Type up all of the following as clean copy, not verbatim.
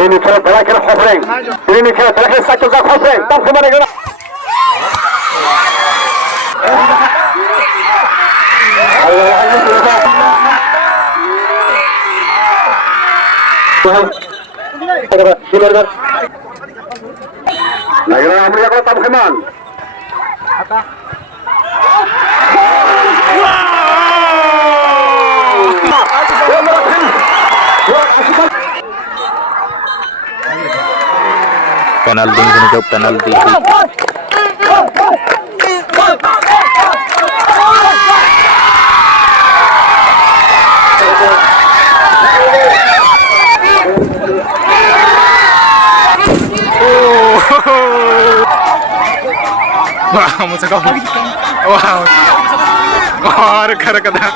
ini kira bola kira hovering. Ini kira bola kira satu zak hovering. Tak kemana kira. Lagi Amri aku tak keman. Penalti untuk penalti. Wah, musuh kau. Wow. Oh, reka-reka dah.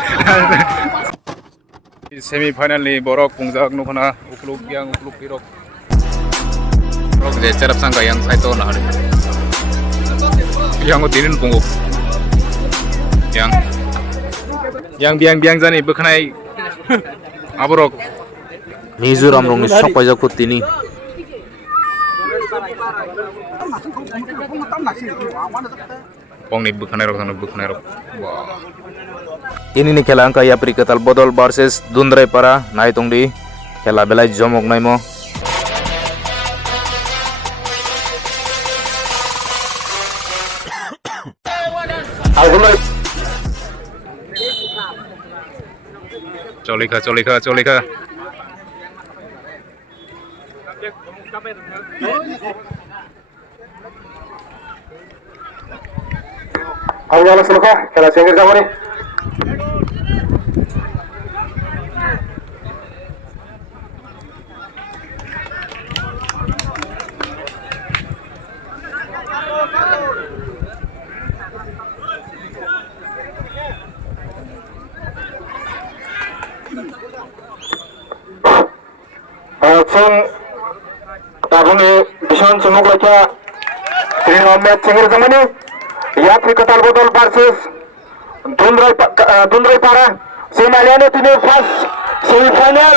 Semifinal ni borok pungjak nukana ukluk birok. Borok je cerap sangka yang saya tahu nah. Yang utinin pungu. Yang biang jani bekhnai aborok. Mizoram rong ni sokpajak kutini. Pong ni bekhnai rok. Wow. Ini nih khela angka ya Prikatal Bodol versus Dundrai Para nai tongdi khela belai jomok nai mo. Colika. Ayo selesai, kalau singgir sama nih. Tabungi Bishon Sunuk Lacha match singgir sama nih. Ya Prikatal Bodol versus Dundrai Para. Semaliannya ini first semifinal.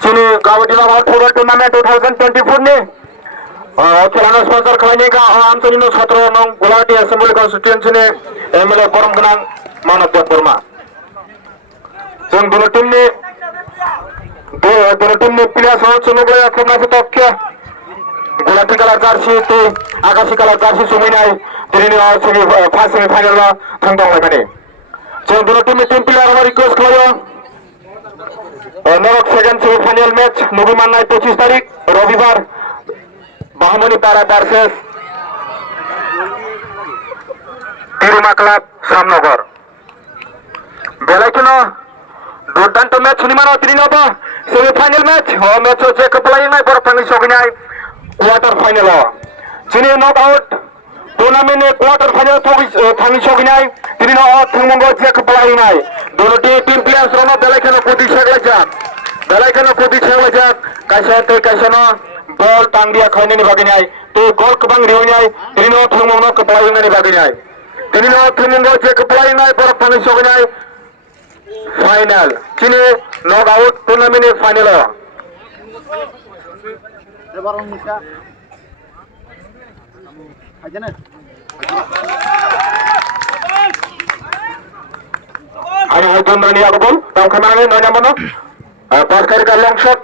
Sini Gawadilah World Tour Tournament 2024 nih. Kelana sponsor kalian ka Amsonino Satro nong Gulati Assembly Constituency nih. MLA Forum Kenang Manapur Burma. Jeng dua tim nih pilihan soal Sunuk Lacha formasi Tokyo. Gulati kalah jersey itu, Akasi kalah jersey semuanya. Jadi ini first semifinal lah tanggung lagi nih. Jeng dua tim pilihan request kalau Norok second semifinal match November 25 तारीख रविवार Bahamoni Para versus Tiruma Club Samnagar. Belakino Durdanto match ni mana tini apa semifinal match. Match je kepala yang naik baru tangis soginai quarter final. Sini knockout tournament quarter final tangis soginai tini no tunggu je kepala yang naik. Dono tim pilihan serana belakino putih seglajak kaisa bol tang dia khaine ni bagini ai tu gol kebang rioni ai tino thumong no kepala ni bagini ai tino thumong je kepala ni por thani sogini ai final kini knockout tournament final ebaron misa ajana ada Dundrai ni aku bol tahu kemana ni nanya mana pass kari ka long shot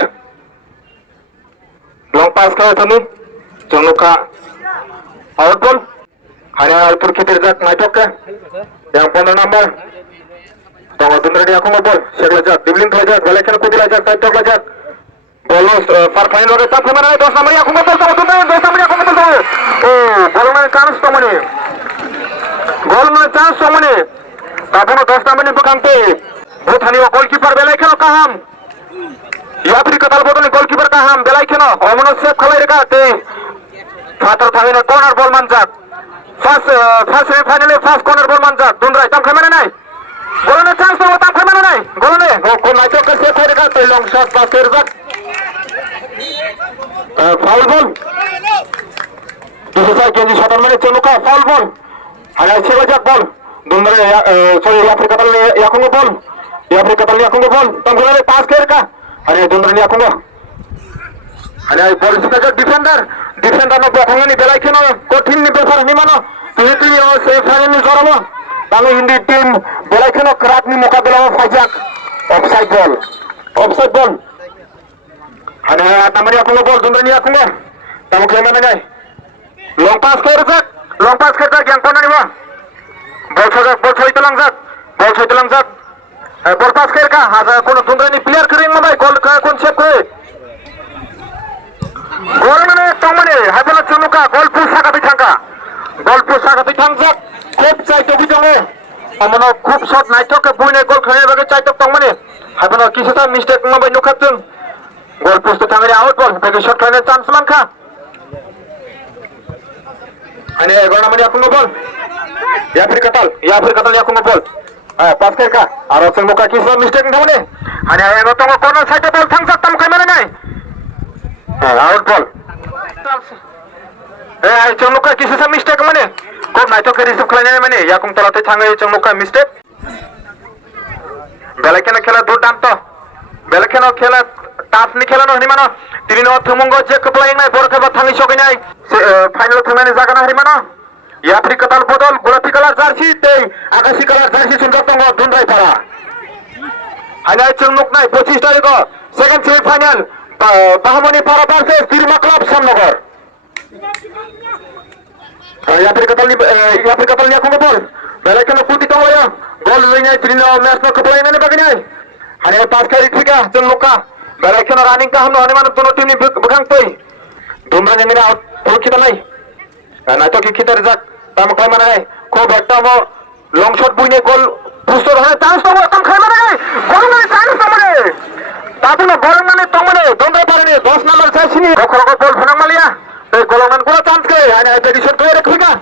long pass ka thani jongluka out ball hanya alpur kitir jak naik ke yang 15 number tahu Dundrai ni aku bol seglajak dibling kelajak balakan kudi lajak tajuk lajak bolos far final ore tak kemana ni 10 number aku bol tahu Dundrai 10 number aku bol tahu gol mana chance tomani tapuno 10 number ni bekangte thani goalkeeper belai khelo kaham या Prikatal Bodol goalkeeper kaham belai kheno omono save khalai reka te fatar thangina corner ball manjak first semi-final first corner ball manjak Dundrai tam khamana nai golone chance to tam khamana nai golone ko naito ke save reka te long shot pass kerjak foul ball Dusai kendi shot mane chenuka foul ball hanya seglajak ball Dundrai sorry ya Prikatal yakung ball tam golone pass kerka Hanya Dundran ya kuno. Hanya bol suka defender no bohongan ni belai kena kotin ni besar ni mana. Itu ni saya final ni zoralo. Lalu Hindi tim belai kena kerat ni mukabala fajak. Offside ball. Hanya tamani aku bol Dundran ni aku nggak. Tamu kena mana ni? Long pass kerja yang kena ni mah. Bol saya telang zat. Bol pass kerja. Hasa kono Dundran ni player kering mana? Gol konsep kering. Gol mana tong mana? Habis cumuka gol pusaka bitangzak. Kop cai to bijango. Amano kop shot naik to ke buine gol khane bage cai to tong mana? Habis kisi ta mistake mana nukatun. Gol pus to tangari out ball. Bage shot khane chance langka. Ane gol namanya aku ngobol. Ya फिर कतल ya aku ngobol. Pas kerja. Aro cumuka kisi mistake ngamane. Ane ayo tong corner side ball thangzak tam kai mana nai? Out ball. Cengmuka kisi sa mistake mana? Kok naik to ke receive khalanya mana? Ya kum tolate thangai cengmuka mistake. Belakena khela dutam to. Belakena khela tough ni khela no ni mana? Tini no thumungo je keplaying nai bor khaba thangi shoki nai. Final thumani jaga na hari mana? Ya फिर कतल बदल गोलापी colour Jersey ते आकाशी colour Jersey सुंदर तंगो दुंद्राई पारा. Hanya cengmuk nai 25 तारिख second semi final. Bahamoni para versus Dirma Club Samnogor. Ya फिर कतल ni aku ngobol. Belakang no putih tong ya. Gol linya Trino match no kepala ini bagian. Hanya pas kali tiga cengmuka. Belakang no running kaham no mana dono tim ni bekang toy. Dumrang ni out pul kita nai. Na to kita rezak. Tam kai mana nai. Ko batta mo long shot buine gol pusto hone chance to tam kai mana nai. Gol nai chance to mana. Tapi no gol mana to mana. Dondra parane 10 number sai sini. Rokho bol phunang malia. Ei golongan gula chance ke. Hanya jadi shot koi rakhega.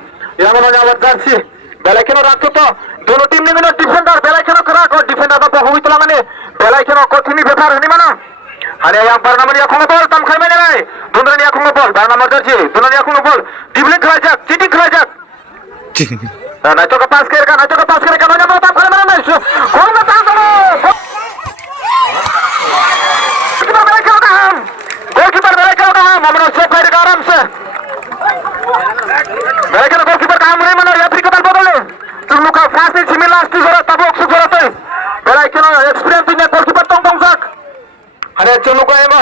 Yang mana awat jersey. Belakang no rakto to. Dono tim ni mana defender belakang no kerak ko defender to hui tola mane. Belakang no kothini betar ni mana. Hanya yang barna mali aku ngobol tam khai mana nai. Dondra ni aku ngobol barna mar jersey. Dondra ni aku ngobol. Dibling khelajak, cheating khelajak. Na to ka pass kerja nanya mo tam khai mana nai. Gol na chance mo. Goalkeeper belakang kaham. Amno save kare ka aram se. Belakang goalkeeper kaham ni mana ya फिर कतल बदल. Cengmuka fast ni simi last zora tabok su zora toy. Belakang experience ni goalkeeper tong zak. Hanya cengmuka ema.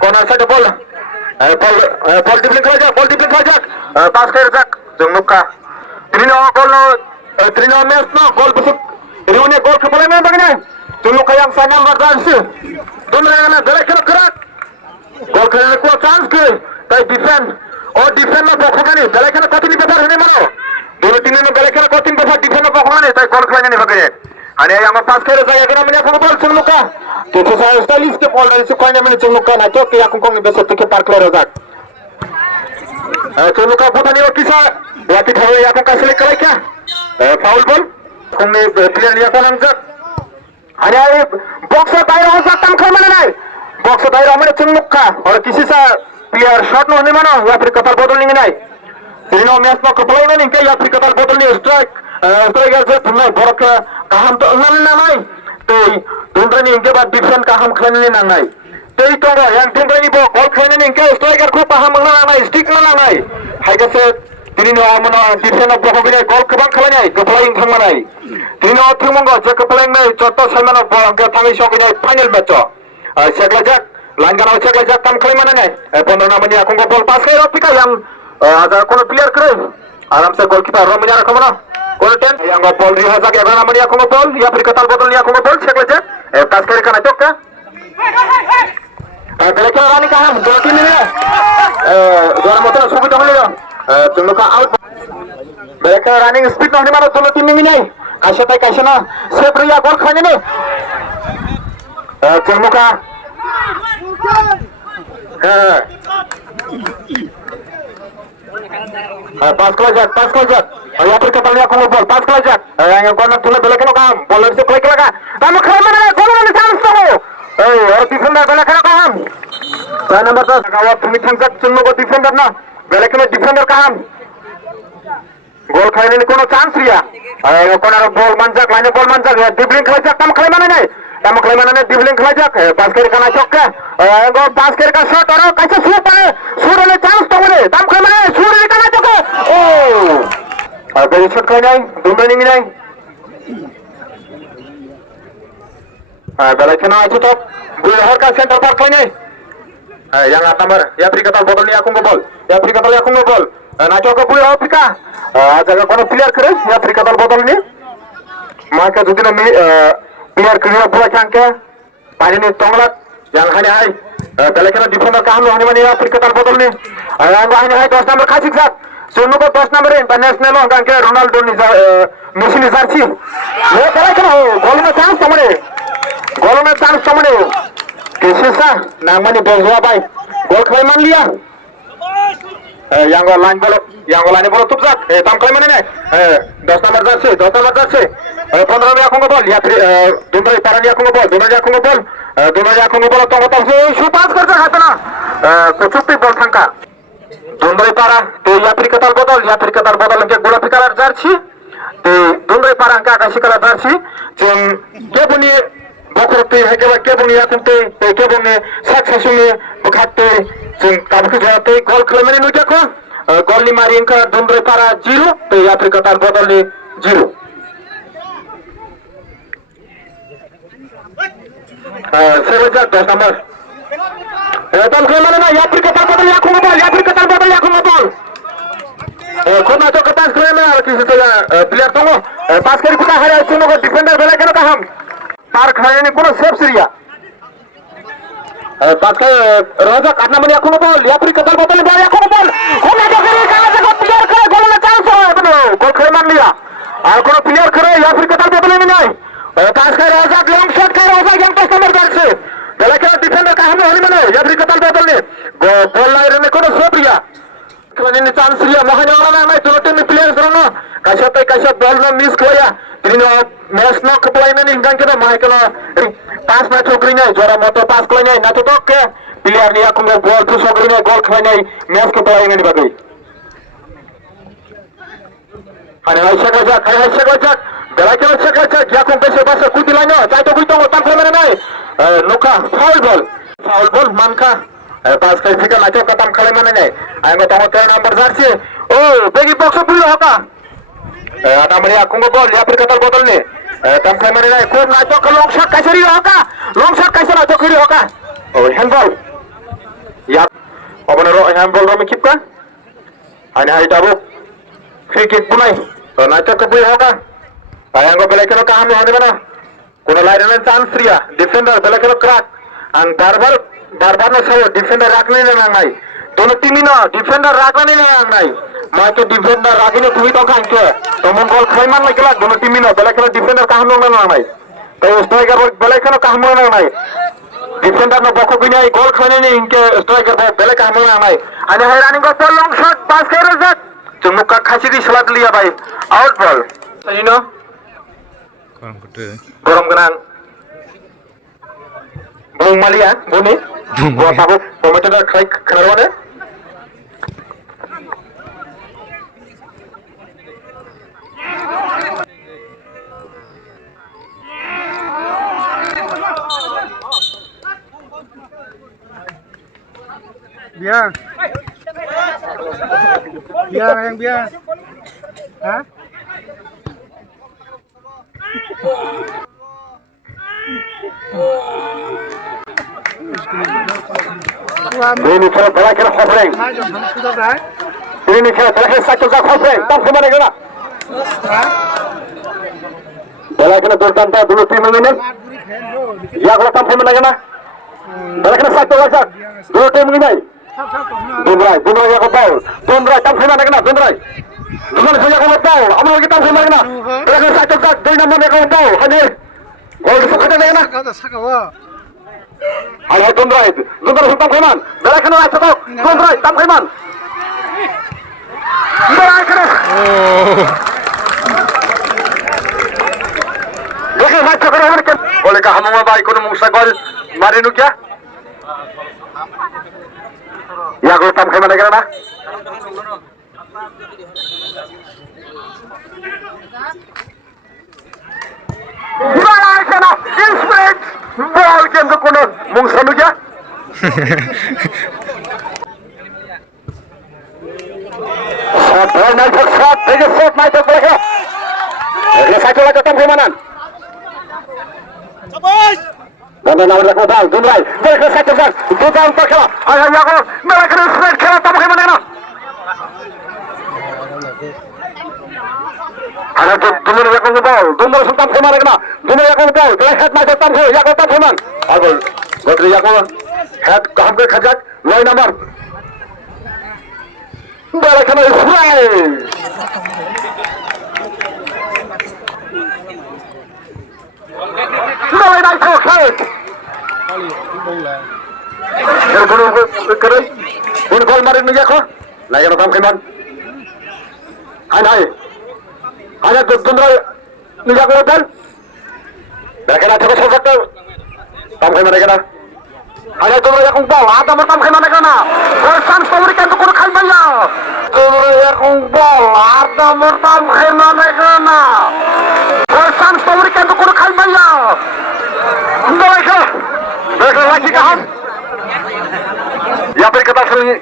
Corner side ball. Ball dribbling khelajak. Pass kerja cengmuka. Trino match no gol busuk. Riune gol kepala ni bagian. Cengmuka yang sa number jersey. Dundra belakang kerak. Gol kena ko chance ke. Tai defend. Defend no bokhongan ni. Belakang kotin betar ni mano. Dulu tim ni belakang kotin betar defend no bokhongan ni. Tai gol khelanya ni bagian. Hanya yang pass kerja saya kena menya ko bol cengmuka. Itu saya stylish ke bol dari sukanya menya cengmuka na to ke aku kong besok ke park lero jak. Cengmuka putani okisa. Berarti kalau yang aku kasih kelai kya? Foul ball. Kong ni player ni aku nangzak. Hanya box bayar hosak tam khai mana nai. Box bayar mana cengmuka. और किसी सा player shot no होने मानो या फिर कतल बोतल नहीं नाई. Trino match no kepala ini ke ya फिर कतल बोतल ni striker से तुम्हें borok kaham to ना नाई. तो Dundra ni इनके बाद defend kaham खाने ni ना नाई. तो itu yang Dundra ni bo gol खाने ni इनके striker को paham ना नाई stick ना नाई. Hai kasi Trino mana defend no bohong ni gol kebang khalanya kepala ini thang mana. Trino thumonggo je kepala ini joto samana bohong ke thangi shok ni final match. Seglajak langgan seglajak tam kali mana nih? 15 namanya aku ngobol pas ke Ropika yang ada kono player keren. Aram se goalkeeper Romanya rakho mana? Kono 10 yang ngobol Rihazak ya namanya aku ngobol ya फिर कतल botol ni aku ngobol seglajak. Pas kali kana tok ka? Belakang rani kaham dua tim ini. Dua motor subuh dah mulai. Cengmuka out. Belakang running speed no ni mana dua tim ini. Kasih na save ria gol khane ni. Cengmuka pas kelajak. Ya फिर कतल ni aku ngobol pas kelajak. Yang corner tulah belakang no kaham. Ball se play kelaga. Kamu khai mana gol ni chance to. और defender belakang kaham. Saya nomor 10 kawat Bumi Thangzak cengmuka defender na. Belakang defender kaham. Gol khaine ni kono chance ria. Kono ball manjak line ball manjak ya dribbling khelajak tam khai mana nai. Tama kelemanan dibling kelajak. Basket kana cokka. Go basket ka shot aro kaisa shoot pare. Shoot ole chance to bole. Tam kelemanan shoot ole kana cokka. Oh. Agak shot kau nai. Dumba ni nai. Balik kena aja top. Buihar ka center part kau nai. Yang nomor ya Afrika botol ni aku ngobol. Ya Afrika aku ngobol. Na cokka buihar Afrika. Jaga kono player kere ya Afrika botol ni. Maka যদি আমি player ক্রিয়া পুরা চাঙ্কে পারিনি তংলাত yang hani hai belakang defender kaham hani mani Afrika tal botol ni yang hani hai 10 number khasik sat sono ko 10 number international on kan ke Ronaldo ni Messi ni sarchi le belakang gol में chance tomone कैसे सा namani bozwa bai gol khai man liya yang line bolo tupsat tam khai mane ne 10 number jaচ্ছে 15 में आखूंगा ball या फिर दूसरा पारा नहीं आखूंगा ball दोनों आखूंगा बॉल तो मतलब से शू पास कर सकता ना चुप्पी बॉल थंका दोनों पारा तो या फिर कतार बदल के गोलापी कलर जार्सी तो दोनों पारा का आकाशी कलर जार्सी जों के बुनी बकरते है के बुनी आकुंते के बुनी सक्सेस में बखाते जों काबके जाते गोल खेलने नहीं देखो गोल नहीं मारी इनका दोनों पारा 0 तो या फिर कतार बदल 0 Sebentar 10 nomor. Tam kemana na? Ya Afrika tal botol ya aku ngobol. Kona to ketas kemana? Kisi to ya player tongo. Pas kari kuda hari suno ko defender bela kena kaham. Par khaya ni kono save seria. Pas ke Raja karena mani aku ngobol. Ya Afrika tal botol bela aku ngobol. Kona to kari kana to player kare gol na chance hai betul. Gol kare man liya. Aur kono player kare ya Afrika tal botol ni nahi. पास का राजा long shot का राजा young तो summer back से belakang defender ka hamle honi mane ya Afrika tal botol ni ball lain ne kono sobriya klan ini chance liya mohane wala na to team players rono kasha ball no miss koya trino match no khlai na ni gan ke mai kono pass match chokri nai jora moto pass khlai nai na to ke player ni akungo ball to chokri nai goal khlai nai match ko khlai nai bagai hai shak belakang shak ya kung bese basa kuti lanyo jai to kuito tam khlai mane nai nuka foul ball manka pas kai fika nacho katam khlai mane nai ai mo tomo 3 number jarsi begi box pulo hoka ada mari akungo ball ya Afrika tal botol ni tam khlai mane nai ko nacho ka long shot kaisari hoka long shot kaisa nacho kiri hoka handball ya obana ro handball ro mikip ka ani hai tabu free kick bunai nacho ka bui hoka ayang ko belakang kaham ni hone mana kono line na chance ria defender belakang crack ang barbar no sayo defender rakne na ngai dono team na defender rakne na ngai ma to defender rakine tui to kan ke to mon gol khai man লাগলা dono team na belakang defender kaham na ngai to striker belakang kaham na ngai defender no boko binai gol khane ni inke striker belakang kaham na ngai ani hai running ko long shot pass kare jak chumuka khasi di salat liya bhai out ball you know Gorong kenang Bung Malia Buni Gua tabuk Pemerintah dah klik Kenapa deh Biar yang biar. Hah? Ini cara belakang Hofreng. Ini cara belakang satu zak Hofreng. Tak semana kena. Belakang bertanda dulu tim ini. Ya kalau tak semana kena. Belakang satu zak dulu tim ini. Dundrai ya kau. Dundrai tak semana kena. Dundrai saja kau tahu. Amal kita semana kena. Belakang satu zak dua nama kau tahu. Hadir. Gol suka dah kena. Ayo Dundrai Sultan Khaiman belakang nak cetok Dundrai Tam Khaiman belakang देखिए match चक्कर होने के बोले का हम भाई को मुसा गोल मारे नु क्या या गो Tam Khaiman लगा ना Kana inspired ball game ko kuno mung sanuja shot ball night shot big shot night boleh Ini satu lagi tam kemanan Banda nomor lakukan bal Dunrai mereka satu shot dua untuk kela ayah aku mereka inspired kela tam kemanan Ada dumur yang ngebal, dumur sultan kemana kena, dumur yang ngebal, dia head macam tam ke, yang tam keman, agul, godri yang head kaham ke khajak, line number, balik kena Israel, balik naik ke head, terbunuh kerai, bunuh bal marin ni aku, lagi tam keman, hai. Ada tundra niya ko hotel. Mereka na thako sokto. Tam khay mare kana. Ada tundra yakong ball, ada mo tam khay mare kana. Versan story kan to kuno khay maya. Tundra yakong ball, ada mo tam khay mare kana. Versan story kan to kuno khay maya. Mereka lagi kaham. Ya फिर kata sini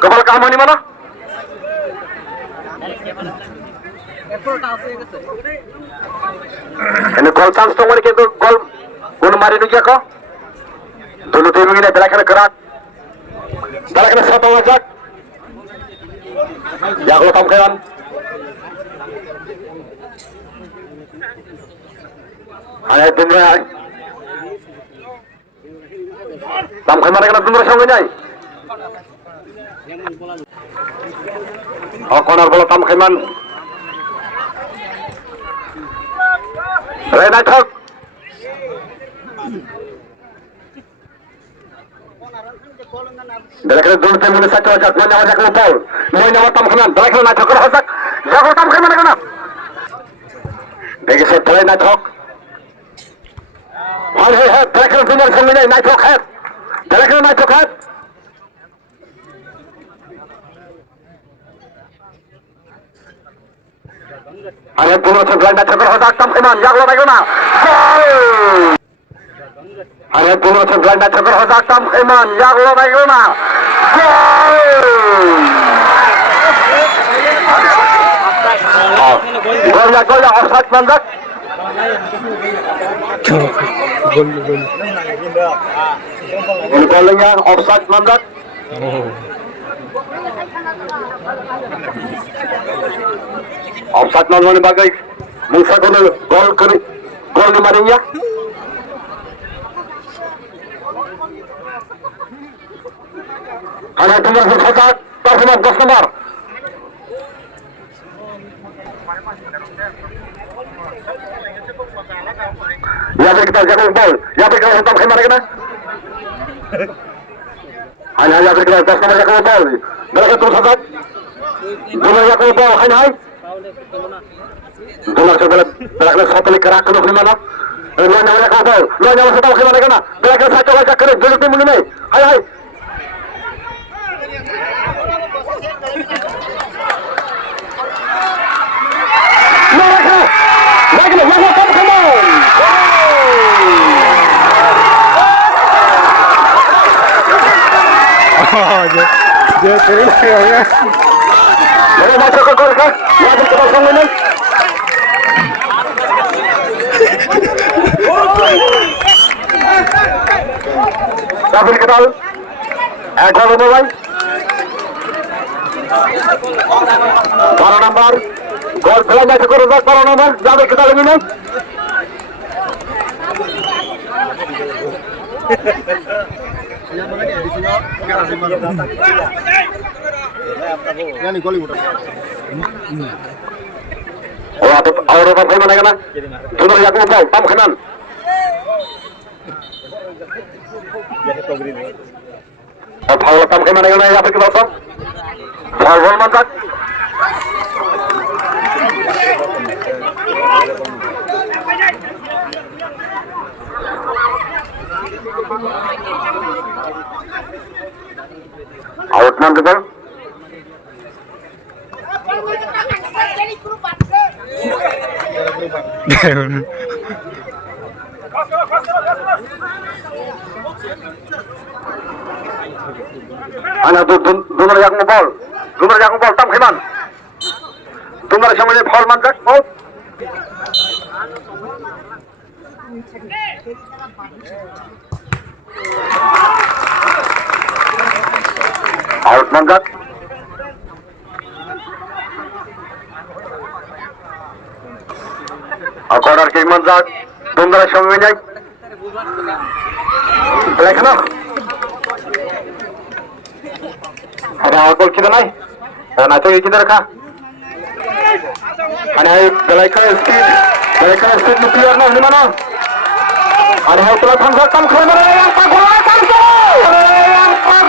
kepala kaham ni mana? Ini gol chance to mari কিন্তু gol gun mari nu ja ko dulu tim ini belakang gerak belakang satu wajak ya kalau tam kawan ada Dumra tam kawan mana kena Dumra sanggup nyai oh corner bola tam kawan Rena Thok Dalekna dulu tim ini satu wajak mana wajak lupol mana watam kanan dalekna na Thok hasak jago tam kanan kana Degi set Rena Thok hai dalekna Dumra sanggup nyai na Thok hat dalekna na Thok hat Ada Dumra sanggup na Thok hasak tam kanan jago lagona Ada Dumra sanggup na Thok hasak tam kanan jago lagona gol ya offside mandak golnya offside mandak offside mandak ni bagai Musa gol ni marinya ada Dumra hasak performa 10 nomor Ya kita jago ball. Ya kita hantam ke mana kena? Hanya kita 10 nomor jago ball. Mereka terus hasak. Dumra jago ball. Hai. Dumra coba belakang satu kali kerak ke mana? Luar jago ball. Luar jago hantam ke mana kena? Belakang satu wajak kena dulu tim ini. Hai. Dia kiri ya. Mereka masuk ke gol kan? Masuk ke kosong ini. Dapat kenal. Gol mulai. Para nomor. Gol belanja cukup rusak para nomor. Dapat kenal ini. Yang ni goli udah. Oh, ada apa mana kena? Dumra yang mau tam kanan. Oh, foul tam kena kena ya pergi kosong. Foul mantak. Out nam betul. Ana Dundra Yakung ball. Dundra Yakung ball tam khiman. Dundra samane foul manjak out. Out manjak. Corner kick manjak. Dundra samane Lekno. Ada gol kita naik. Nah itu kita rekah. Ada speed nuklir nah di mana? Ada hal telah tam keluar yang pagulakan tu. Bukan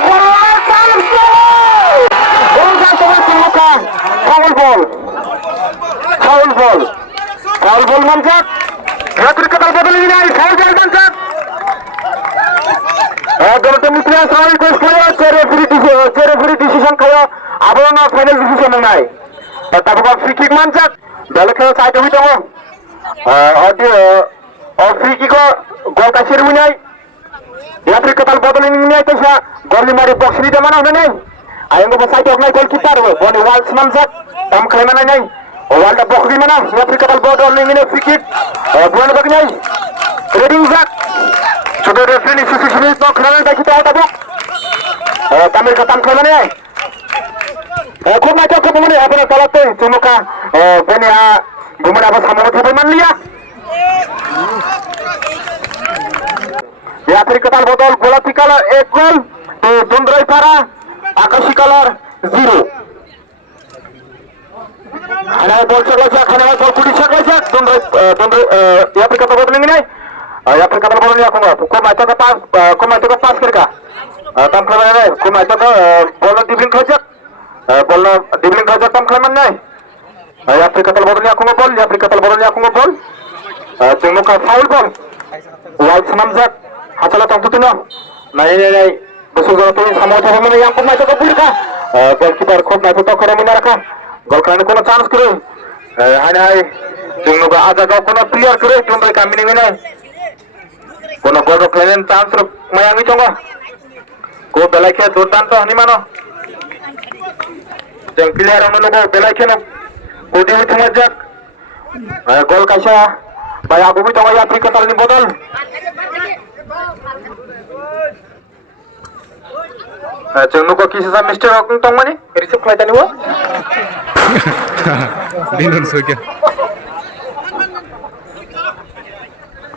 tengah foul ball manjat. Referee kata botol ini dari foul ball manjat. Dono tim Nitya Srawai request kaya referee decision kaya abona final decision mengenai. Tapi kalau free kick manjat, balik ke side itu dong. Free kick gol kasih mengenai. Referee kata botol ini mengenai tu sah gol lima di box ini di mana mengenai. Ayam gol side mengenai gol keeper, gol Walsh manjat, tam kaya mengenai. Wal da box di mana? Referee kata botol ini mengenai free kick. Bukan mengenai. Reading Zak. Sudah referee sisi minit nak kena dah kita ada buk. Tamil ke tam kena ni. Kau macam kau mana? Apa nak kalau tu cuma ka punya bukan apa sama macam mana liya? Ya Afrika botol bola tikala ek gol. Dundrai para Akashi color 0. Ada bol cakap, ada bol kudi cakap. Dundrai ya Afrika botol ini ni. Ya Afrika botol ni aku nggak. Kau macam ke pas kira. Tam kelaman ni. Kau macam ke bola dibling kajak. Bola dibling kajak tam kelaman ni. Ya Afrika botol ni aku nggak bol. Ya Afrika botol ni aku nggak bol. Tengok ke foul ball. White semamzak. Hasil tam tu na. Nai. Besok kalau tu sama macam mana yang kau macam ke buli kah? Goalkeeper kau macam tu kerana mana rakah. Gol kerana kau chance kiri. Hai. Tengok ada kau kau player kiri. Dundrai kami ni ni. Kono gol kalian chance mayangi chongo. Ko belai ke dotan to ni mano. Jeng player anu logo belai ke no. Kodi uti majak. Gol kaisa bay agu bi chongo ya Afrika tal ni bodol. Jeng nuko kisi sa mistake akung tong mani. Receive khlai tani wo. Dinun sokia.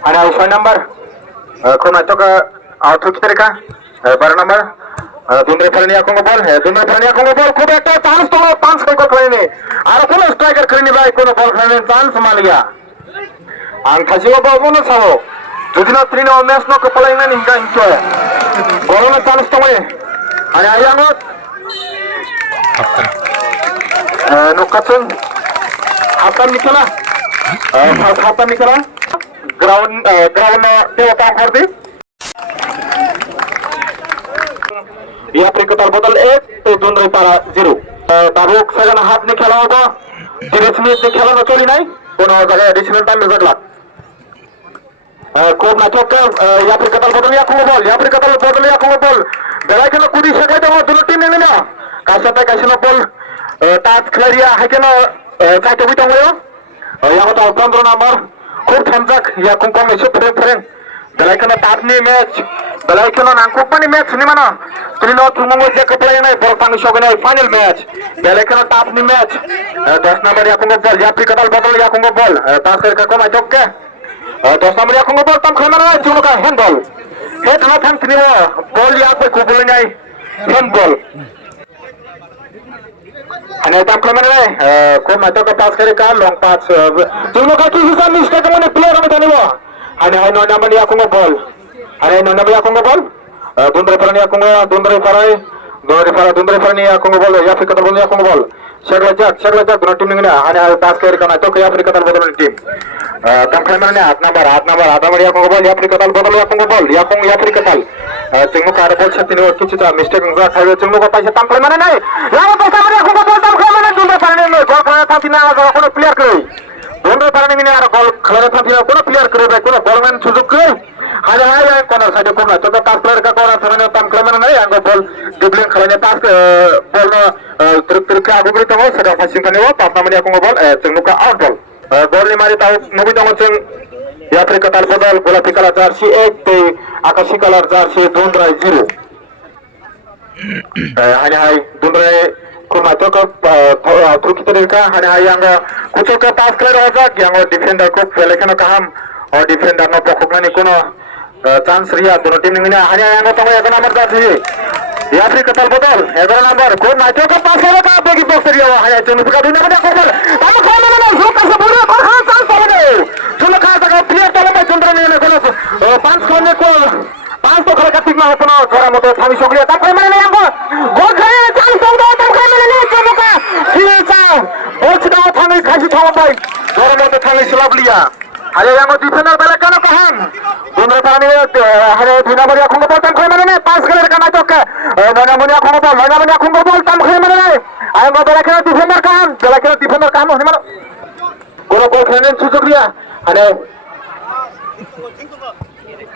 Ada phone number. Kau macam ke auto kita reka, bar number, Dundrai Farani aku ngobol, Dundrai Farani aku ngobol, kau betul chance tu chance kau kau ini, ada kau striker kau ini baik kau ngobol kau ini chance semalia, angka siapa bawa pun sawo, jadi nak terima match nak kepala ini hingga hingga, kalau nak chance tu ni, ada ayam kot, nukatun, hatam nikala, hatam nikala. Ground dia apa kerja? Ya Afrika botol 1 तो Dundrai para 0. Tabuk sekarang हाथ ने खेला होगा 30 minute ने खेला ना चली नहीं कोनो जगह एडिशनल टाइम में जगला कोप ना चौक या Afrika botol या कुंग बॉल बेला के ना कुदी सके तो दोनों टीम ने ना कैसे ना बॉल टाच खेलिया है के ना काय तो भी तो या तो 15 नंबर खूब थमजक या कुंकम में friend belai kena tapni match belai kena nangkuk pani match ni mana trino tumungo je kepala ini bertanggung jawab final match belai kena tapni match 10 number ya kungo ball ya Afrika botol ya kungo ball pass करके को match okay 10 number ya kungo ball tam खेलना है चुनो का handball हे थाना थान ट्रिनो ball या पे कुबुल नहीं हैंडबॉल અને tam खेलना है को मैच का पास करेगा लॉन्ग पास चुनो का किसी से मिस्टेक में प्लेयर में धन्यवा Ada hai nona mani aku ngobol. Ada nona mani aku ngobol. Dundrai Farani aku ngobol. Dundrai Farani aku ngobol. Ya Afrika botol aku ngobol. Segala jak dua tim ini. Ada pass kiri kana itu ke Afrika botol tim. Tam kemana hat number ada mani aku ngobol. Ya Afrika botol aku ngobol. Ya Afrika Cengmu kada bol satu ni waktu kita mistake enggak. Saya cengmu kata saya tam kemana ni? Lalu pas mani aku ngobol tam kemana? Dundrai Farani ni gol kana tapi na aku player kiri. Dundrai Farani ini ada gol kalau nanti aku player kiri baik, aku ballman sujuk kiri. Hanya hanya corner saja corner. Coba pas player ka corner sebenarnya tam kelemen nai anggo bol dribbling khalanya pas bol truk aku beri tahu sedang passing kan yo pas namanya aku ngobol cengnuka out ball. Bol ni mari tahu nubi tahu ceng Yapri katal bodol golati kala jersey 1 te akashi kalar jersey Dundrai 0. Hanya hai Dundrai kurma to truk kita dirka hanya hai anggo kucho ka pas player aja yang defender ko pelekano kaham और defender no पकड़ने को no chance रिया दोनों team ने हने आया तो एक number दा थी या फिर कतल बदल 11 नंबर को नाचो का पास होगा का बेगी बॉक्स रिया हने चुन का दिन में देखो बल हम खाने में जो कैसे बोले और हां चांस हो गए चलो खा तक प्लेयर तो में चंद्र ने बोला पांच खाने को पांच तो खड़ा ठीक ना होता थोड़ा मत थामी छोकरिया तब मैं नहीं आऊंगा गोल करे चांस हो गया तब मैं नहीं चलो का ठीक है बहुत दा थामी खासी था भाई थोड़ा मत थामी सलाब लिया अरे yang defender balik kana kaham Dundrai Parani hare dina bari akong bol tam khay mane pass kare kana chok nana mani akong bol tam khay mane ay mo balik kana defender kaham hone mano kono bol khane sujog dia hare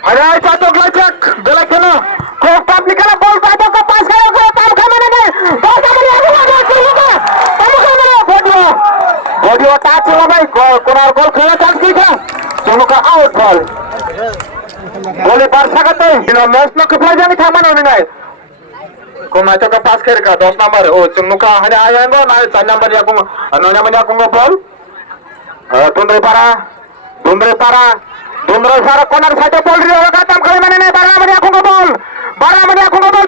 ay chatok lachak balik kana ko tap nikala bol chatok ko pass kare ko tam khay mane bol tam mani akong bol tam khay mane body touch hua bhai konar gol khela chance ki tha दोनों का out ball बोले Barça करते इन match में कितना जाने था मानो नहीं को मैचों का पास करेगा 10 नंबर ओ चुन्नू का हने आएगा ना 4 नंबर या को 9 नंबर या को ball Dundrai Para corner side ball रिया होगा तम करे मैंने 12 नंबर या को बॉल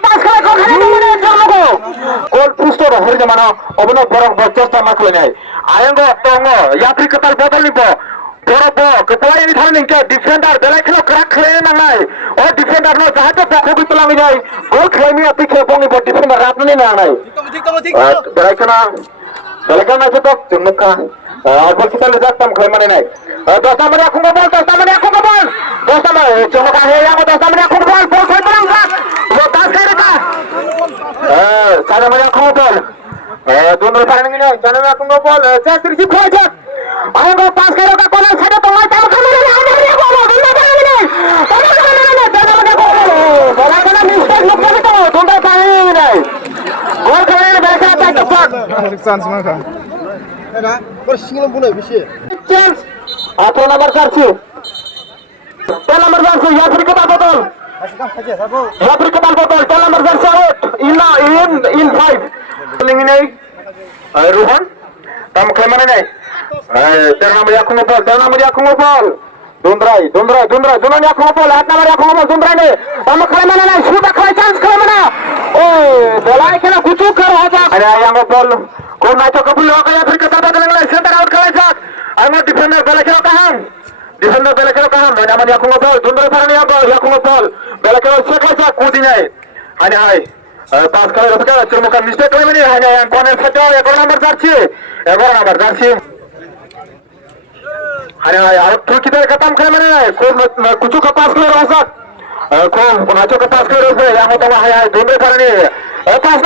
पास करे को खड़े मैंने चलो को गोल पुष्ट हो जमाना अबनो बरक बचस्ता माखले नहीं आएंगे तो यात्री कतार बदल नहीं Borobo, kepala ini thaning ke defender belai khelo crack khele na nai. Oh defender no jahat to bokho bi tulang jai. Gol khele ni api khe bongi bot defender rat ni na nai. Belai kana to chumka. Gol kita lejak tam khele mane nai. 10 number akung bol 10 number chumka he yang 10 number akung bol khele tulang rat. Wo das kare ka. 4 number akung bol. Dundrai Parani ni 4 number akung bol. Chasri si khojak. आएगा पास करेगा corner side तो मैं तब खा मैंने बोला mistake लोग कर तो Dundrai Parani नहीं गोल करे देखा था तो फक चांस में था ना पर सिंगल बोले विषय चांस 8 नंबर करছি 10 नंबर करছি यात्री कताल बदल 10 नंबर करছি आउट इन 5 लिंग नहीं रोहन तम खेमने नहीं 13 number akong bol Dundrai akong bol 8 number akong bol Dundrai ne tama khale mana na shoot khale chance khale mana oh bolai kena kuchuk kar hoja are yang bol ko na to kabul ho gaya phir kata badal gaya center out khale jak ang defender bela khelo kaham 9 number akong bol Dundrai Parani akong bol bela khelo sekha jak kudi nai hani hai pass khale raka chumuka mistake kale mani hani yang corner saja 11 number jarchi अरे यार तू किधर खत्म कर मैंने कुछ का पास कर रहा सक को नाचो का पास कर रहा है यहाँ तो वहाँ है Dundrai Parani 5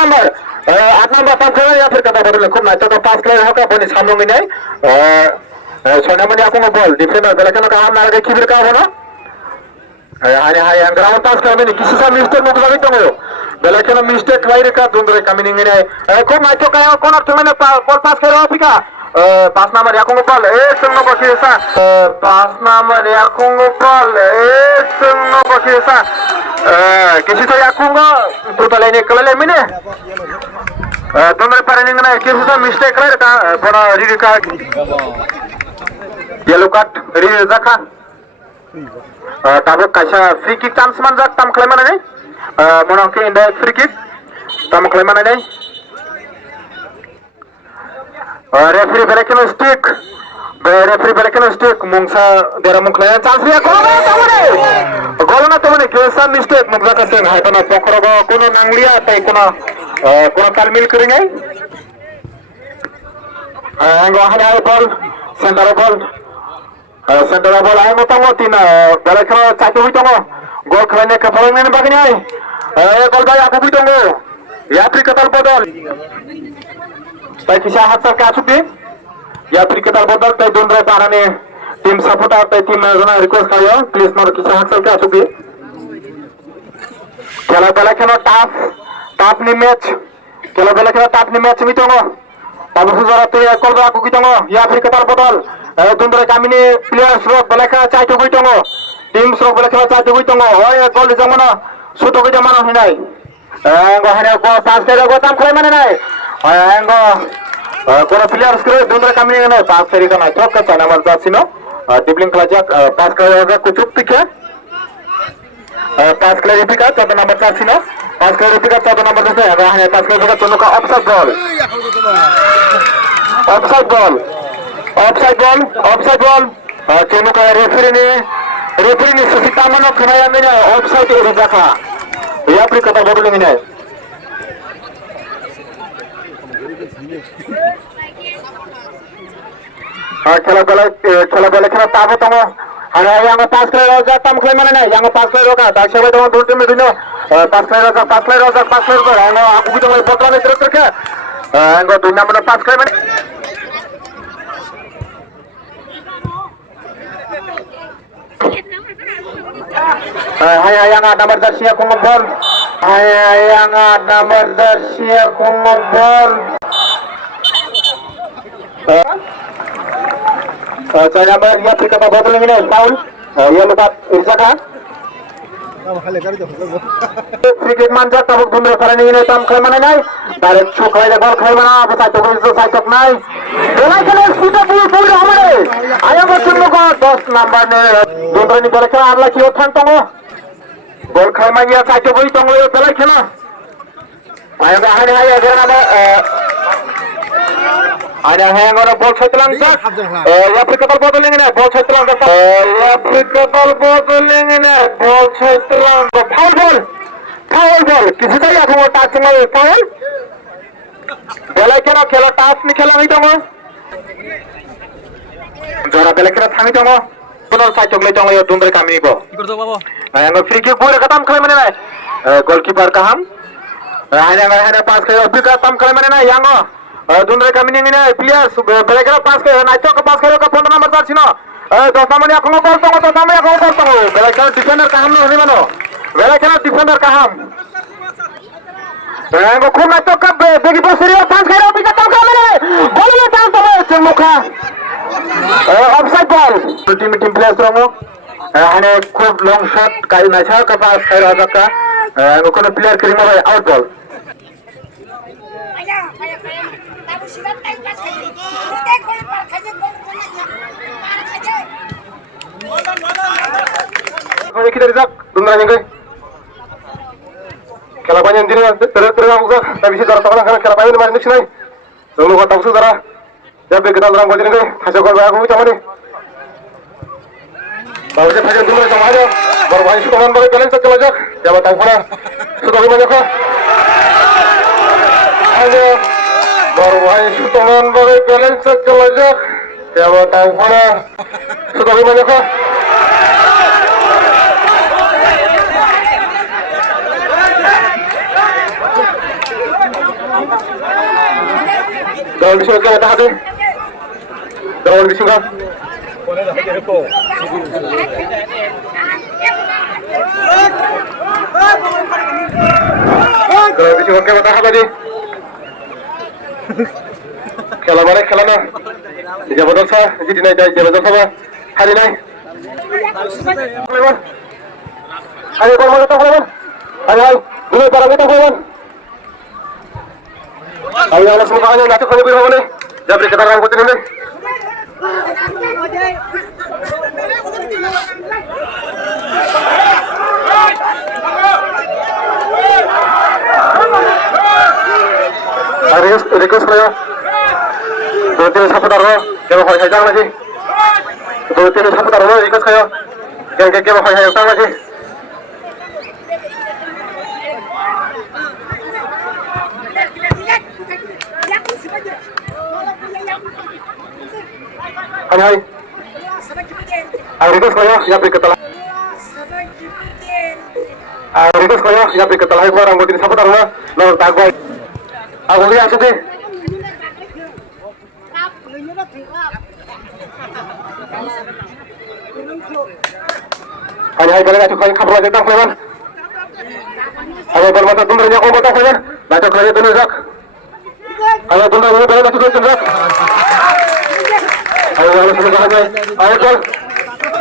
नंबर 8 नंबर पास कर या फिर कता बदल को नाचो का पास कर होगा बनी सामने में नहीं 6 नंबर या को बॉल डिफेंडर बेलकन का हम नारे किबिर का होना अरे हाय ग्राउंड पास कर मैंने किसी से मिस्टेक मत लगे तो बेलकन मिस्टेक लाइर का Dundrai कमिंग में नहीं को नाचो का कॉर्नर से मैंने बॉल पास कर रहा था 5 number akong bol sungno bakisa 5 number akong bol sungno bakisa kisi to akong total ini kelele mine Dundrai Parani na kisi to mistake kare ka bora rid ka yellow card rid zakha tabok kaisa free kick chance man jak tam khlai mane monong ke indirect free kick tam khlai mane nei referee बेलेकन stick मुंगसा देरा मुखलाया chance लिया गोल ना तमने केसा mistake मुगजा करते हैं हाइपना पकड़ो कोनो नांगलिया तय कोनो तालमेल करेंगे आंगो हने बॉल सेंटर बॉल आंगो तंगो तीन बेलेकन चाके हुई तंगो गोल खलाने का फलन में बाकी नहीं गोल भाई आपको भी तंगो यात्री कताल बदल Baik kisah hasil kasut ni, ya beri ketal bodol dari Dundrai Parani tim supporter tei tim jona request khayo please nor kisa haksal ke asuki khela bela kheno tap ni match khela bela kheno tap ni match mitongo tabu sujara te kolba aku kitongo ya fir katal bodol dundre kamini players ro bela kha chai to kitongo tim ro bela kha chai to kitongo hoy gol jamana suto ke jamana hinai go hane go pass kare go tam khlai mane nai ngo kono players kre dundre kamini no pass kari kana chok ka chana mar dasino dibling klajak pass kare ga kuchuk tikhe pass klarifica 14 number dasino pass klarifica 14 number dase ga hane pass klarifica chono ka offside ball chono ka referee ni susita mano khnaya mena offside ere dakha ya pri kata bodol ngine খেলা বেলা খেলা তাবো তঙ্গ আর yang pass kare roja tam khlai mane nai yang pass kare roja dak sabai tong dul tim dino pass kare roja ang aku bi tong botla ne terus ke ang do number pass kare mane hai yang number darsia kong bol yang number darsia kong bol saya ber ya free kata bodol ngine foul yellow card irjaka khale kar do free kick manja tabuk dhumre khale ngine tam khlai mane nai direct chu khlai gol khlai mana apa sai to sai tok nai belai kene suta pul hamare aya go chunno go 10 number ne dundre ni bere khala arla ki othang tongo gol khlai mania sai to boi tongo belai khela aya ga hane aya gera na ada hang ora bol chhatlang sak ya prikatal bodol ngene bol chhatlang sak ya prikatal bodol ngene bol chhatlang foul ball kisi tai aku touch ngai foul belai kena khela touch ni khela ngai tongo jora belai kena thangi tongo bodol sai chogle tongo yo dundre kamini go ki kordo babo yang free kick bore katam khlai mane nai goalkeeper kaham hane pass kare bika tam khlai mane nai yang dundre kamini ngine players belakra pass kare naito ka pass kare ka 15 number darsino 10 number ni akono bol tongo 10 number akono bol tongo belakra defender kaham no ni mano belakra defender kaham ngo khuna to ka begi bosiri pass kare bika tam kare mane gol le tam to chemukha offside ball team players rongo hane khub long shot kai na cha ka pass kare ajaka ngo kono player kiri mo out ball kita rizak dundra nyengke kela banyak diri terus aku kan tapi sih darah karena kela banyak mana nih sih lalu kata aku darah jadi kita orang boleh nyengke hasil kau bayar aku cuma nih bawa aja hasil dundra sama aja baru banyak sukaman bagai kalian setelah jak ya tahu mana sudah banyak kah aja baru banyak sukaman bagai kalian setelah jak ya tahu mana sudah banyak kah Dalam bising ke mata hati. Dalam bising kan. Dalam bising ke mata hati. Khela mane khela na. Jabadal sa jiti nai jai jabadal sa hari nai. Ayo kau mana tak kau? Ayo, ini barang kita kau. Ayo anak semua kalian jatuh kali berapa nih? Jangan beri keterangan putih ini. Request saya. 2-3 supporter lo, kaya mau saya jangan lagi. 2-3 supporter lo request saya. Kaya mau saya jangan lagi. Hai. Request saya, ya beri keterangan. Request saya, ya beri keterangan gua orang buatin supporter lo, lo tagoy. Aku lihat sih. Hanya kalian ngasih kalian kabur aja tang kalian. Ayo bermata tundurnya kau bata kalian. Baca kalian tundur zak. Ayo tundur ini kalian ngasih kalian zak. Ayo harus tundur aja. Ayo kal.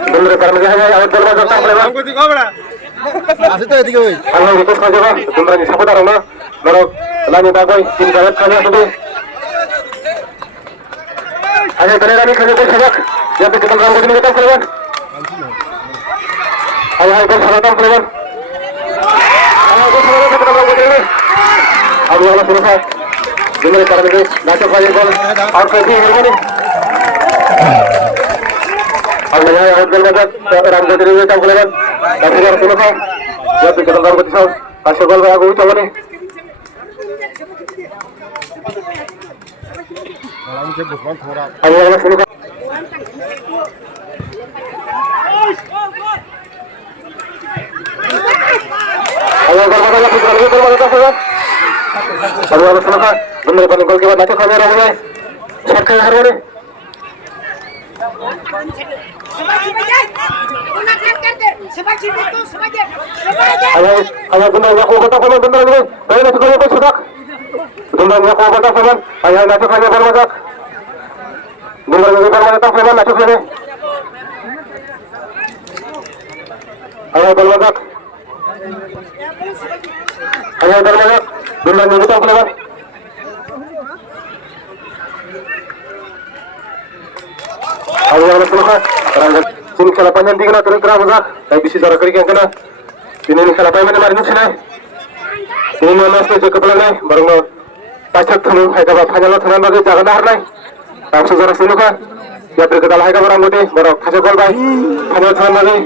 Tundur karena dia hanya ayo bermata tang kalian. Asli tuh tiga woi. Ayo itu saja bang. Tundur ini siapa taruh na. Baru lagi tak boy. Tim kalian kalian tuh. Ayo kalian kalian zak. Ya kita tangkap ini kita kalian. Ayo kau salatang kalian. Ayo kau salatang kita tangkap ini. Ayo Allah selesai. Jumlah para ini baca kalian gol. Out pergi ini. Ayo ayo gol baca. Orang jadi ini tangkap kalian. Tapi harus selesai. Ya kita tangkap kita sah. Asal gol aku coba nih. Ayo Allah selesai. Ayo bermata kita lagi bermata kalian. Ayo harus selesai. Bener paling gol kita baca kalian orangnya. Siapa hari ini? Ayo bener aku kata kalian bener ini. Ayo nanti kalian bersudak. Bener aku kata kalian. Ayo nanti kalian bermata. Bener ini bermata kalian nanti kalian. Ayo bermata. Ayo bermata. Bener ini kita kalian. Ayo harus selesai. Sini kalau panjang tinggal terus mazak. Saya bisa cara kerja kena. Ini kalau panjang mana nusuk sini. Ini mana sih kepala nih. Baru mau pasca thanu. Hai kalau panjang thanu bagi jaga dahar nih. Langsung cara sini kan. Ya berkata hai kalau orang muda. Baru kasih gol baik. Panjang thanu bagi.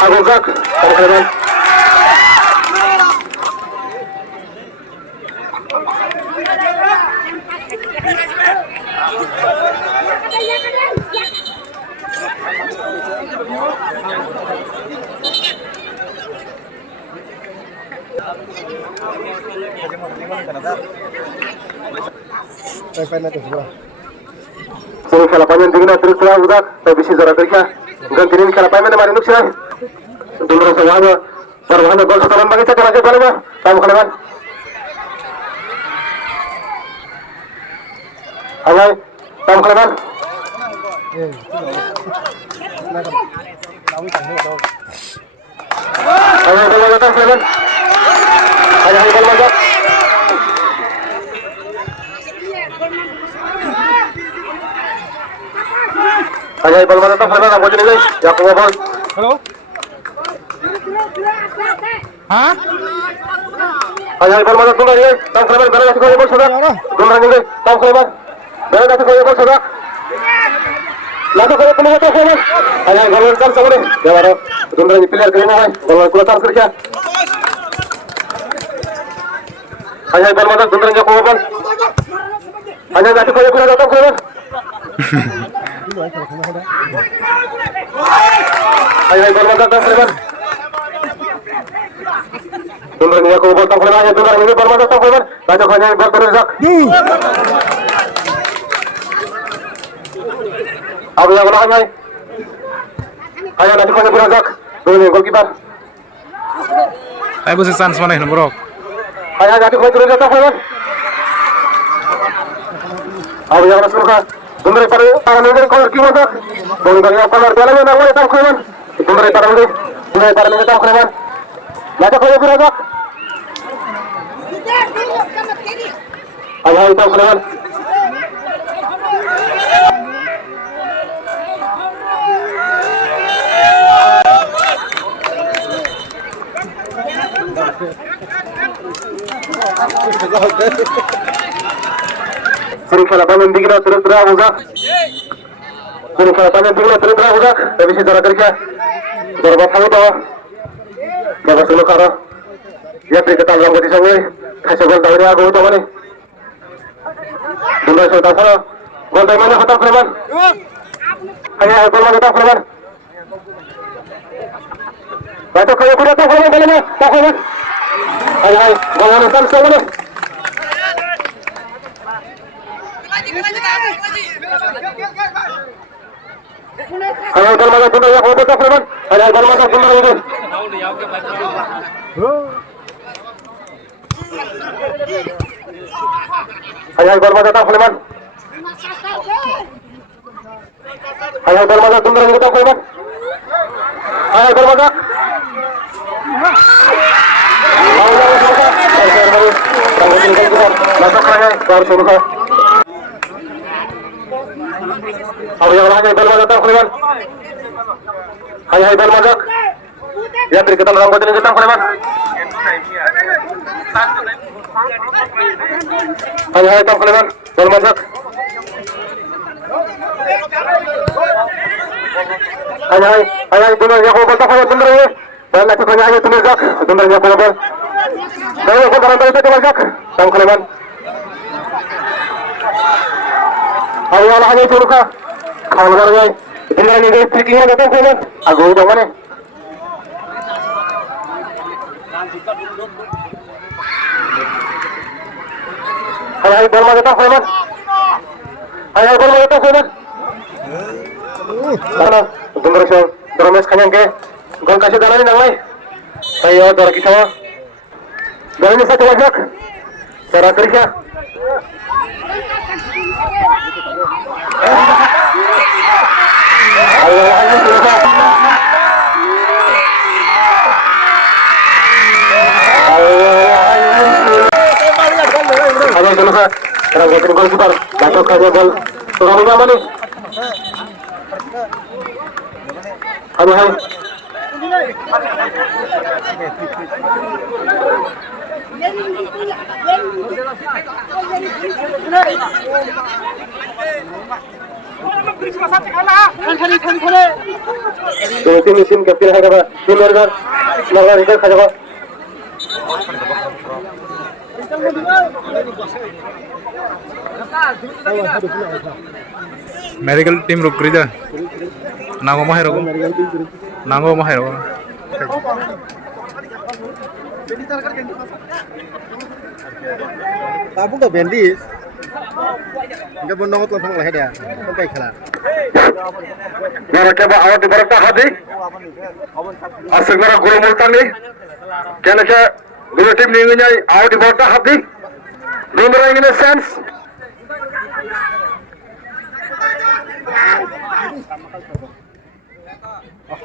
Aku zak. Terkadang. Sini kalau panjang tinggal terus udah. Saya bisa cara kerja. Ganti ini kalau panjang mana nusuk sini. Dulu semuanya. Baru hanya gol setoran bagi saya kerja kalian. Tahu kalian? Ayo, tahu kalian? Ayo kalau datang kalian. Ayo kalau masuk. Ayo kalau datang kalian aku jadi guys. Ya aku ngomong. Halo. Hah? Ayo kalau masuk dulu guys. Tahu kalian berapa kasih kau bos sudah? Dulu lagi guys. Tahu kalian? Berapa kasih kau bos sudah? Lalu kalau penuh itu kalian. Ayo kalau datang sama nih. Ya baru. Dulu lagi player kalian guys. Kalau aku datang kerja. Ayo kalau masuk dulu lagi aku ngomong. Ayo kasih kau kurang datang kalian. Ayo kalau datang kalian. Dulu lagi aku ngomong kalian. Ayo dulu lagi bermata kalian. Baca kalian berterus zak. Ayo yang mana ayo. Ayo nanti kalian berazak. Dulu goalkeeper. Ayo bisa chance mana nomor. Ayo nanti kalian berazak kalian. Ayo yang harus luka. Tunduk pada tangan ini kalau gimana? Tunduk yang kalau jalan yang awal tahu kalian. Tunduk pada ini. Tunduk pada ini tahu kalian. Nanti kalian berazak. Ayo tahu kalian. Sering kalau panjang tinggal terus uzak. Sering kalau panjang tinggal terus uzak. Tapi si cara kerja. Berapa kamu tahu? Berapa sulu karo? Ya beri ketahuan buat disangui. Kasih gol tahun ini aku tahu nih. Dulu saya tahu kalau gol tahun mana kata Freeman? Ayo gol mana kata Freeman? Baca kaya kuda tahu Freeman kalian ya? Tahu Freeman? Ayo gol mana kan semua nih? Ayo gol mana kuda ya? Kau baca Freeman? Hai hai Dalmajak Sundar itu. Hai hai Dalmajak tak Sulaiman. Hai hai Dalmajak Sundar itu tak Sulaiman. Hai hai Dalmajak. Masuk lagi, baru suruh. Ayo yang lagi Dalmajak tak Sulaiman. Hai hai Dalmajak. Ya beri kita rambut ini kita Sulaiman. Hai hai tak Sulaiman. Dalmajak. Hai hai benar ya kau tak kau benar ya. Dan nak tanya aja benar jak, benar ya kau benar. Saya kau barang dari tadi jak, tak Sulaiman. Ayo Allah hanya suruh kau. Kau benar ya. Benar ni guys, tricking mana tak Sulaiman? Aku dah mana? Hai hai Dalmajak tak Sulaiman. Hai hai Dalmajak tak Sulaiman. Mana? Benar sih. Dramas kanyang ke? Gol kasih dalani nang lai. Ayo dara kisah. Dalani satu wajak. Cara kerja. Ayo ayo sudah. Ayo sudah. Sekarang kita gol kiper. Masuk aja gol. Sudah apa nih? Ayo hai. Tim kapten hai kaba. Tim organ. Lawan itu saja kok. Medical team ruk kerja. Nango mahir aku. Nango mahir aku. Tabu ka bendis. Enggak bondong tuh langsung lahir dia. Sampai kalah. Nara kaba awat di barat hadi. Asal nara guru multan ni. Kena ke guru tim ni nganyai awat di barat hadi. Nomor in a sense.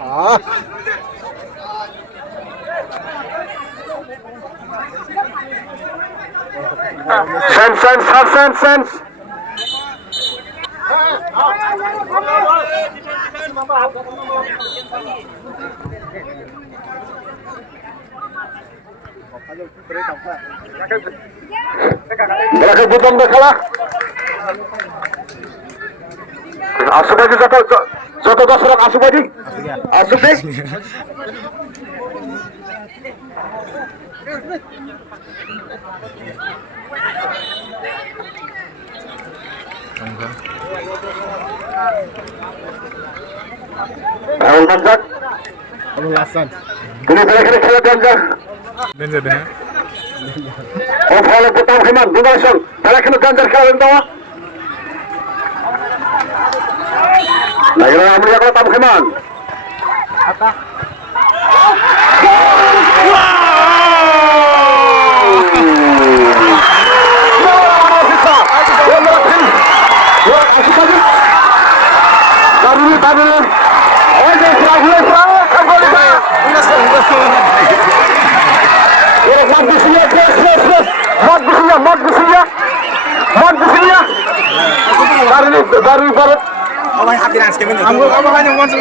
Ah. Sense. Mereka bukan bersalah. Asup aja satu surat asup aja. Asup deh. Tahun panjang. Lasan. Kini balik ke panjang. Dan jadi. Oh, kalau putar Himan, dua sol. Balik ke panjang kalau tahu. Nah, ini ambil kalau tahu Himan. Apa? Dari barat. Apa yang hati nasi kemana? Apa hanya langsung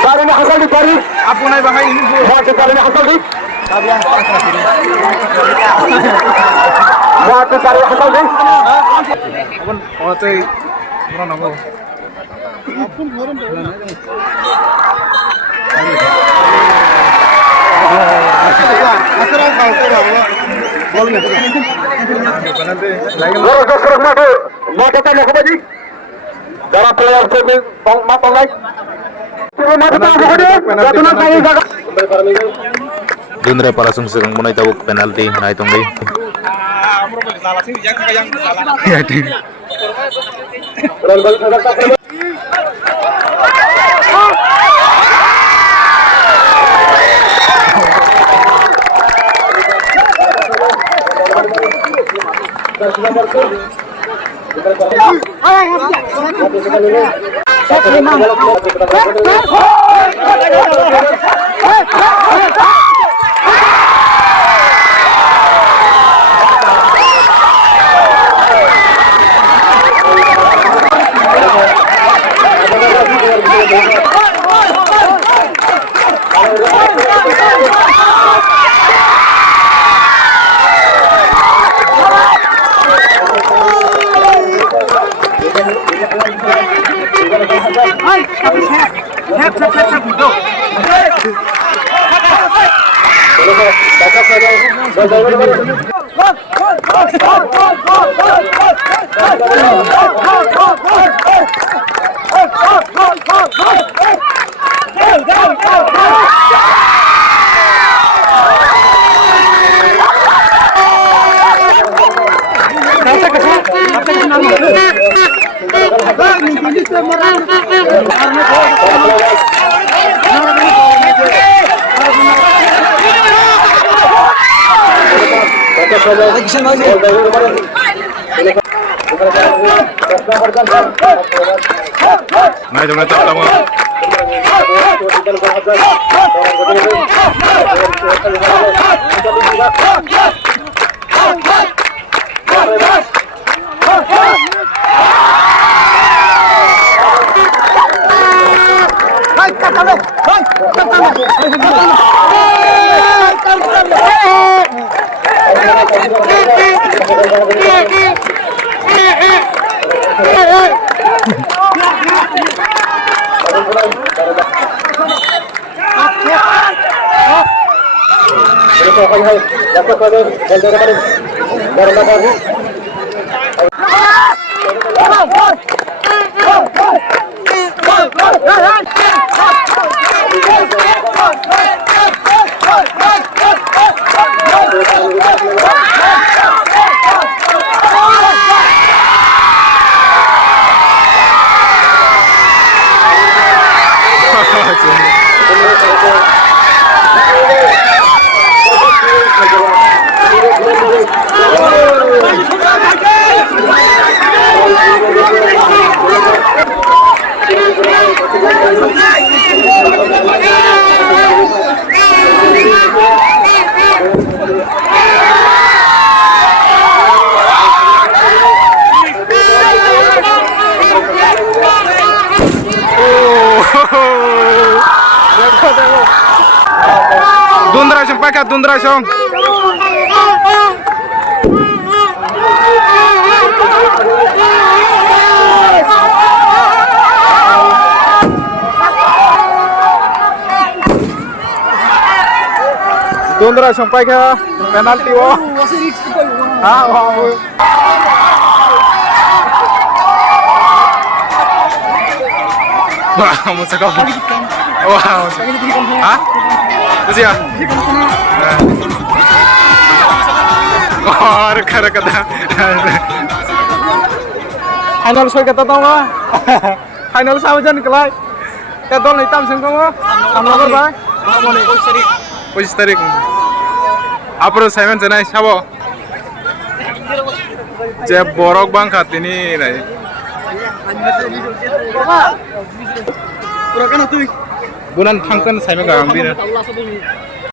Dari Hasal di Paris. Apa naik bahaya ini? Dari Hasal di. Tabian panas ini. Dari Hasal di. Apun ote mana aku? Apun orang berapa? Asal kau tahu bolnya. Loro serang mati. Mati tanya ke baji. Darah player semi matang naik. Mati tanya ke baji. Jatuhan kami jaga. Dundre para sungsung munay tawag penalty na itong day. Yang Nah, jangan tak lama. Dundrasong pakat, dundrasong. Dundrasong pakat, penalti wo. Ah, wow. Wah, musuh kau. Wah, ah? Terus ya? Oh, reka-reka dah. Final soy kata tahu nggak? Final sama jangan kelai. Kedol hitam sengkong nggak? Sama berapa? Posisi tarik. Apa Simon senai siapa? Jeb borok bangkat ini nih. Bulan tangkan Simon nggak ambil.